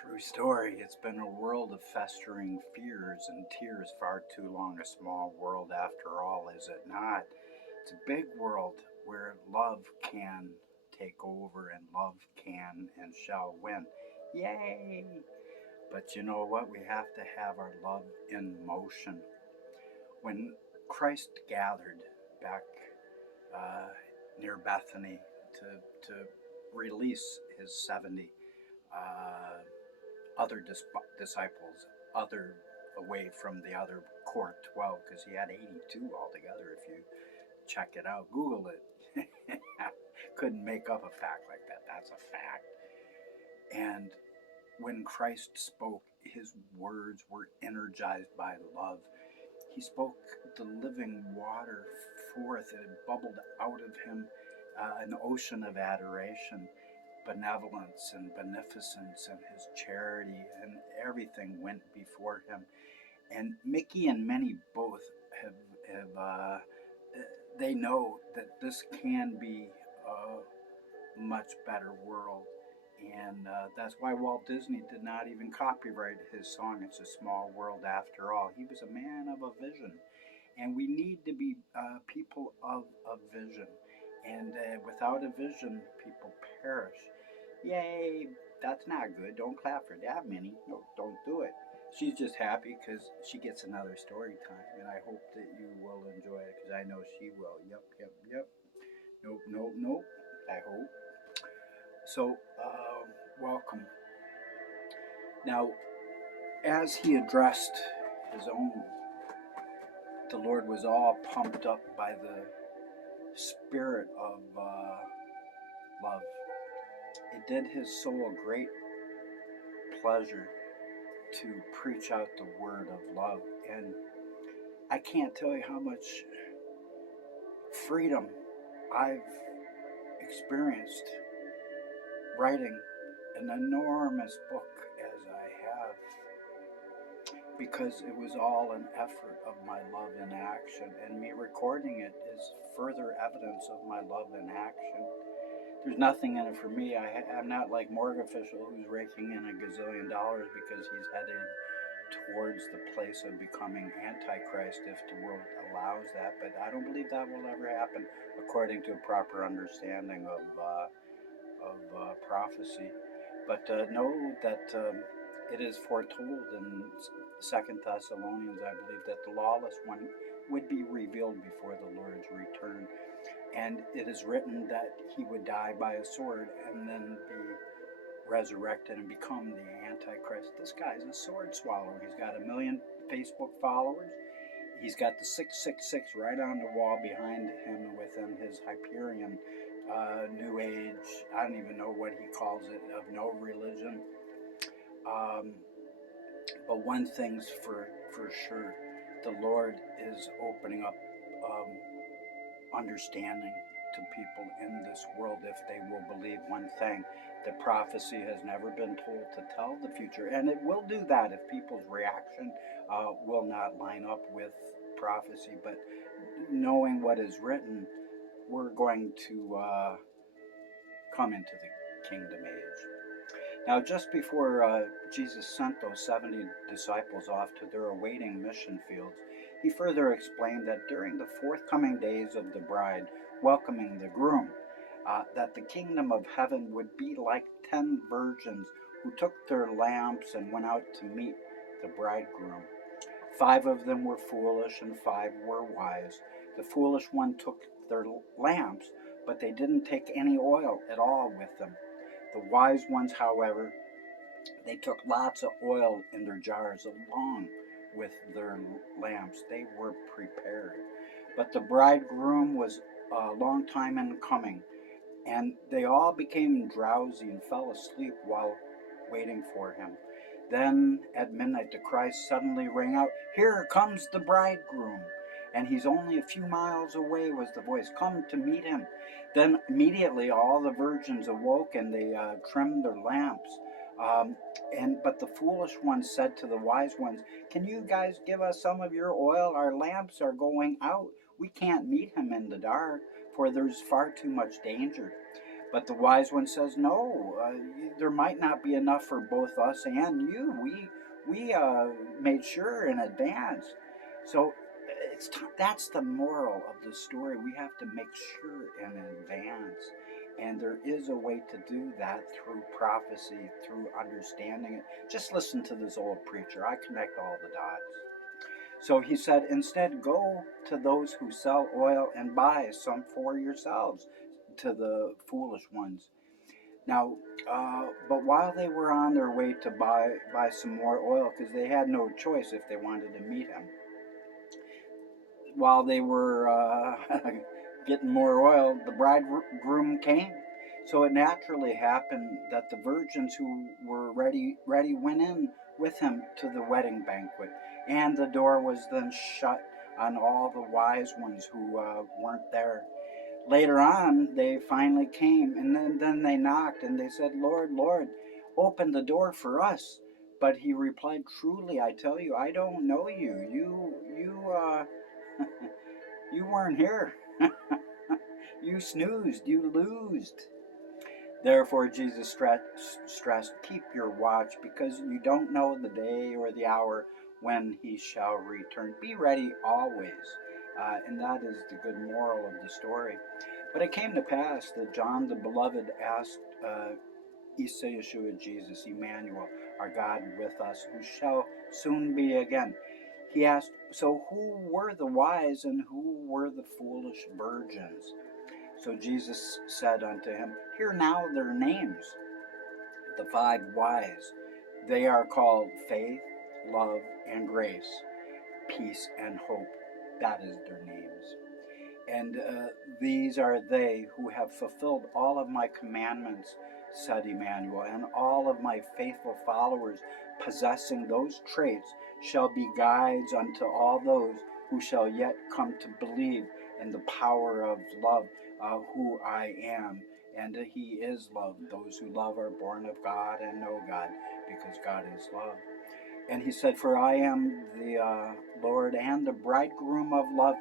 True story. It's been a world of festering fears and tears far too long. A small world, after all, is it not? It's a big world where love can take over and love can and shall win. Yay! But you know what? We have to have our love in motion. When Christ gathered back uh, near Bethany to release his 70 uh, other disciples, other away from the other core 12, because he had 82 altogether. If you check it out, Google it. Couldn't make up a fact like that. That's a fact. And when Christ spoke, his words were energized by love. He spoke the living water forth. It bubbled out of him an ocean of adoration, benevolence and beneficence, and his charity, and everything went before him. And Mickey and Minnie both have they know that this can be a much better world. And that's why Walt Disney did not even copyright his song, It's a Small World After All. He was a man of a vision. And we need to be people of a vision. And without a vision, people perish. Yay, that's not good. Don't clap for that, Minnie. No, don't do it. She's just happy because she gets another story time. And I hope that you will enjoy it because I know she will. Yep, yep, yep. Nope, nope, nope. I hope. So, welcome. Now, as he addressed his own, the Lord was all pumped up by the spirit of love. It did his soul a great pleasure to preach out the word of love. And I can't tell you how much freedom I've experienced writing an enormous book as I have, because it was all an effort of my love in action, and me recording it is further evidence of my love in action. There's nothing in it for me. I'm not like Morgue Official who's raking in $1 gazillion because he's heading towards the place of becoming Antichrist if the world allows that. But I don't believe that will ever happen according to a proper understanding of prophecy. But know that it is foretold in 2 Thessalonians, I believe, that the lawless one would be revealed before the Lord's return. And it is written that he would die by a sword and then be resurrected and become the Antichrist. This guy's a sword swallower. He's got 1 million Facebook followers. He's got the 666 right on the wall behind him within his Hyperion New Age. I don't even know what he calls it, of no religion. But one thing's for sure, the Lord is opening up understanding to people in this world if they will believe one thing, that prophecy has never been told to tell the future, and it will do that if people's reaction will not line up with prophecy. But knowing what is written, we're going to come into the kingdom age. Now, just before Jesus sent those 70 disciples off to their awaiting mission fields, he further explained that during the forthcoming days of the bride welcoming the groom, that the kingdom of heaven would be like 10 virgins who took their lamps and went out to meet the bridegroom. 5 of them were foolish and 5 were wise. The foolish one took their lamps, but they didn't take any oil at all with them. The wise ones, however, they took lots of oil in their jars along with their lamps. They were prepared. But the bridegroom was a long time in coming, and they all became drowsy and fell asleep while waiting for him. Then at midnight the cry suddenly rang out, "Here comes the bridegroom!" And he's only a few miles away, was the voice. "Come to meet him." Then immediately all the virgins awoke and they trimmed their lamps. But the foolish ones said to the wise ones, "Can you guys give us some of your oil? Our lamps are going out. We can't meet him in the dark, for there's far too much danger." But the wise one says, no, there might not be enough for both us and you. We made sure in advance. So that's the moral of the story. We have to make sure in advance. And there is a way to do that through prophecy, through understanding it. Just listen to this old preacher. I connect all the dots. So he said, instead, go to those who sell oil and buy some for yourselves, to the foolish ones. Now, but while they were on their way to buy some more oil, because they had no choice if they wanted to meet him, while they were getting more oil, the bridegroom came. So it naturally happened that the virgins who were ready went in with him to the wedding banquet, and the door was then shut on all the wise ones who weren't there. Later on, they finally came, and then they knocked, and they said, Lord, Lord, open the door for us. But he replied, truly, I tell you, I don't know you. You weren't here. You snoozed, you losed. Therefore, Jesus stressed, keep your watch, because you don't know the day or the hour when he shall return. Be ready always. And that is the good moral of the story. But it came to pass that John the Beloved asked Isa Yeshua Jesus, Emmanuel, our God with us, who shall soon be again. He asked, so who were the wise and who were the foolish virgins? So Jesus said unto him, hear now their names, the 5 wise. They are called faith, love, and grace, peace, and hope. That is their names. And these are they who have fulfilled all of my commandments, said Emmanuel, and all of my faithful followers, possessing those traits, shall be guides unto all those who shall yet come to believe in the power of love, who I am. And he is love. Those who love are born of God and know God, because God is love. And he said, for I am the Lord and the bridegroom of love,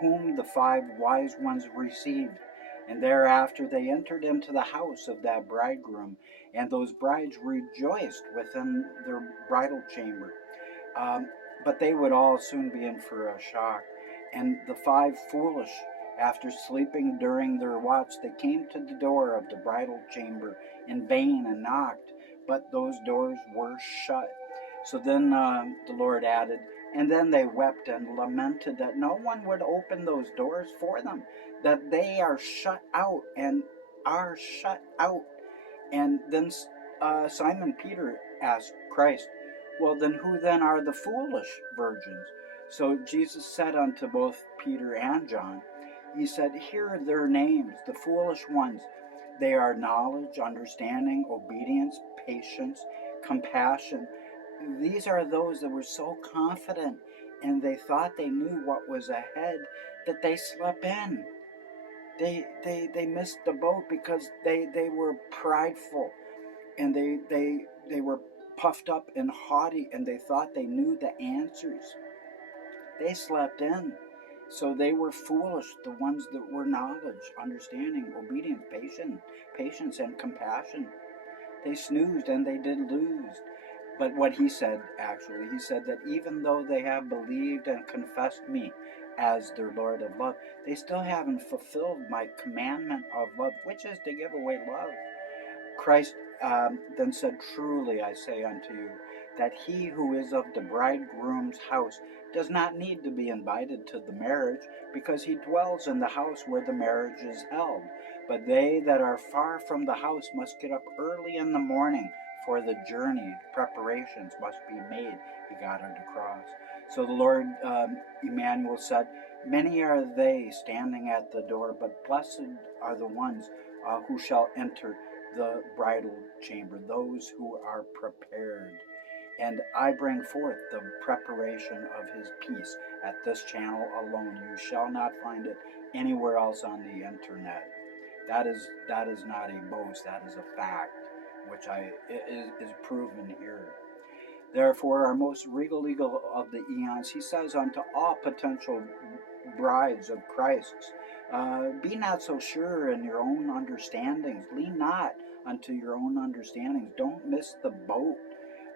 whom the 5 wise ones received. And thereafter they entered into the house of that bridegroom, and those brides rejoiced within their bridal chamber. But they would all soon be in for a shock. And the 5 foolish, after sleeping during their watch, they came to the door of the bridal chamber in vain and knocked, but those doors were shut. So then the Lord added, and then they wept and lamented that no one would open those doors for them, that they are shut out and are shut out. And then Simon Peter asked Christ, well, then who then are the foolish virgins? So Jesus said unto both Peter and John, he said, hear their names, the foolish ones. They are knowledge, understanding, obedience, patience, compassion. These are those that were so confident and they thought they knew what was ahead that they slept in. They missed the boat because they were prideful, and they were puffed up and haughty, and they thought they knew the answers. They slept in. So they were foolish, the ones that were knowledge, understanding, obedience, patience, and compassion. They snoozed and they did lose. But what he said, actually, he said that even though they have believed and confessed me as their Lord of love, they still haven't fulfilled my commandment of love, which is to give away love. Christ then said, truly I say unto you, that he who is of the bridegroom's house does not need to be invited to the marriage, because he dwells in the house where the marriage is held. But they that are far from the house must get up early in the morning, for the journey. Preparations must be made. He got on the cross. So the Lord Emmanuel said, many are they standing at the door, but blessed are the ones who shall enter the bridal chamber, those who are prepared. And I bring forth the preparation of his peace at this channel alone. You shall not find it anywhere else on the internet. That is not a boast, that is a fact, which is proven here. Therefore, our most regal eagle of the eons, he says unto all potential brides of Christ, Be not so sure in your own understandings. Lean not unto your own understandings. Don't miss the boat.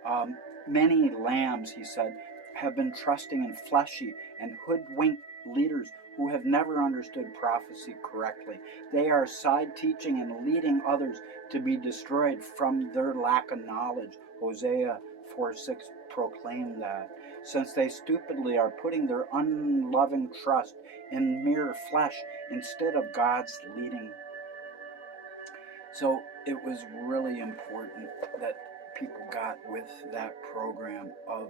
Um, Many lambs, he said, have been trusting in fleshy and hoodwinked leaders who have never understood prophecy correctly. They are side teaching and leading others to be destroyed from their lack of knowledge. Hosea 4:6 proclaimed that. Since they stupidly are putting their unloving trust in mere flesh instead of God's leading. So it was really important that people got with that program of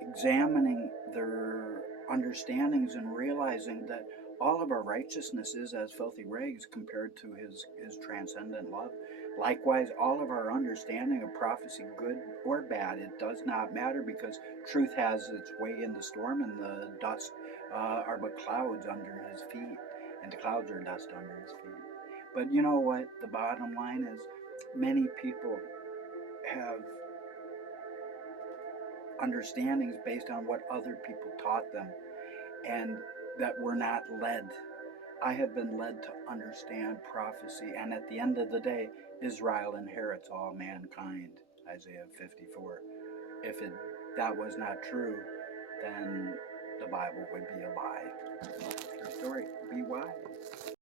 examining their understandings and realizing that all of our righteousness is as filthy rags compared to his transcendent love. Likewise, all of our understanding of prophecy, good or bad, it does not matter, because truth has its way in the storm, and the dust are but clouds under his feet, and the clouds are dust under his feet. But you know what? The bottom line is, many people have understandings based on what other people taught them, and that were not led. I have been led to understand prophecy, and at the end of the day, Israel inherits all mankind. Isaiah 54. If that was not true, then the Bible would be a lie. True story. Be wise.